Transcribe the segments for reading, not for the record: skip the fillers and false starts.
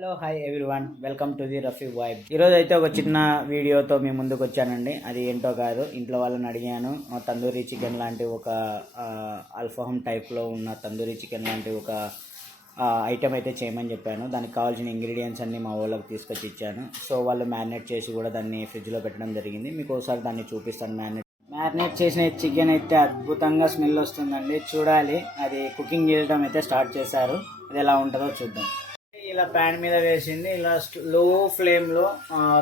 Hello hi everyone, welcome to the Rafi vibe. ఈరోజు అయితే ఒక చిన్న వీడియోతో మీ ముందుకు వచ్చానండి. అది ఏంటో కాదు, ఇంట్లో వాళ్ళని అడిగాను. తందూరీ చికెన్ లాంటి ఒక అల్ఫాహం టైప్లో ఉన్న తందూరీ చికెన్ లాంటి ఒక ఐటెం అయితే చేయమని చెప్పాను. దానికి కావాల్సిన ఇంగ్రీడియంట్స్ అన్నీ మా వాళ్ళకి తీసుకొచ్చి ఇచ్చాను. సో వాళ్ళు మ్యారినేట్ చేసి కూడా దాన్ని ఫ్రిడ్జ్లో పెట్టడం జరిగింది. మీకు ఒకసారి దాన్ని చూపిస్తాను. మ్యారినేట్ చేసిన చికెన్ అయితే అద్భుతంగా స్మెల్ వస్తుందండి. చూడాలి, అది కుకింగ్ చేయడం అయితే స్టార్ట్ చేశారు. అది ఎలా ఉంటుందో చూద్దాం. ఇలా ప్యాన్ మీద వేసింది. ఇలా లో ఫ్లేమ్లో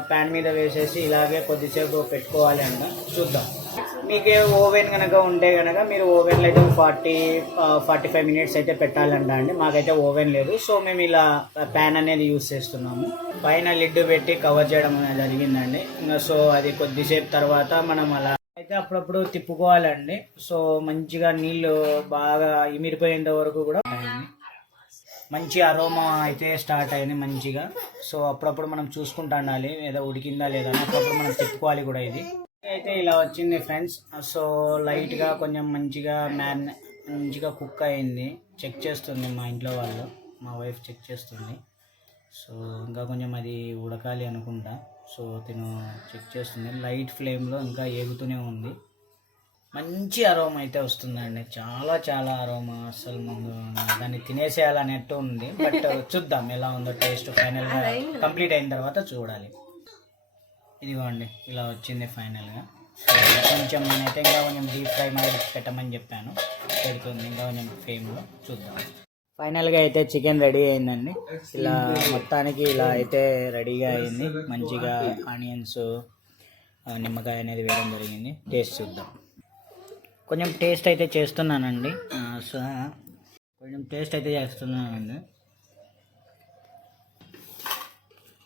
ప్యాన్ మీద వేసేసి ఇలాగే కొద్దిసేపు పెట్టుకోవాలి అంట. చూద్దాం. మీకు ఓవెన్ కనుక ఉంటే కనుక మీరు ఓవెన్లో అయితే 45 మినిట్స్ అయితే పెట్టాలంట అండి. మాకైతే ఓవెన్ లేదు, సో మేము ఇలా ప్యాన్ అనేది యూస్ చేస్తున్నాము. పైన లిడ్ పెట్టి కవర్ చేయడం అనేది జరిగిందండి. ఇంకా సో అది కొద్దిసేపు తర్వాత మనం అలా అయితే అప్పుడప్పుడు తిప్పుకోవాలండి. సో మంచిగా నీళ్ళు బాగా ఇమిరిపోయేంత వరకు కూడా మంచి అరోమా అయితే స్టార్ట్ అయింది మంచిగా. సో అప్పుడప్పుడు మనం చూసుకుంటా ఉండాలి ఏదో ఉడికిందా లేదా అని. అప్పుడప్పుడు మనం తిప్పుకోవాలి కూడా. ఇది అయితే ఇలా వచ్చింది ఫ్రెండ్స్. సో లైట్గా కొంచెం మంచిగా కుక్ అయింది. చెక్ చేస్తుంది మా ఇంట్లో వాళ్ళు, మా వైఫ్ చెక్ చేస్తుంది. సో ఇంకా కొంచెం అది ఉడకాలి అనుకుంటా. సో తిను చెక్ చేస్తుంది. లైట్ ఫ్లేమ్లో ఇంకా ఏగుతూనే ఉంది. మంచి అరోమా అయితే వస్తుందండి. చాలా చాలా అరోమా. అసలు ముందు దాన్ని తినేసేయాలన్నట్టు ఉంది. బట్ చూద్దాం ఎలా ఉందో టేస్ట్. ఫైనల్గా కంప్లీట్ అయిన తర్వాత చూడాలి. ఇదిగోండి ఇలా వచ్చింది ఫైనల్గా. కొంచెం నేనైతే ఇంకా కొంచెం డీప్ ఫ్రై ಮಾಡಿ పెట్టమని చెప్పాను. పెడుతుంది ఇంకా కొంచెం ఫ్లేమ్లో. చూద్దాం. ఫైనల్గా అయితే చికెన్ రెడీ అయిందండి. ఇలా మొత్తానికి ఇలా అయితే రెడీగా అయింది. మంచిగా ఆనియన్స్, నిమ్మకాయ అనేది వేయడం జరిగింది. టేస్ట్ చూద్దాం. కొంచెం టేస్ట్ అయితే చేస్తున్నానండి.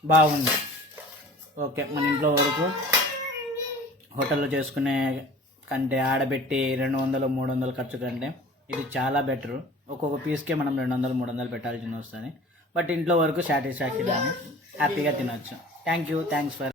బాగుంది. ఓకే, మన ఇంట్లో వరకు హోటల్లో చేసుకునే కంటే ఆడబెట్టి 200-300 ఖర్చు కంటే ఇది చాలా బెటరు. ఒక్కొక్క పీస్కే మనం 200-300 పెట్టాల్సి వస్తుంది. బట్ ఇంట్లో వరకు సాటిస్ఫాక్షన్ హ్యాపీగా తినవచ్చు. Thanks for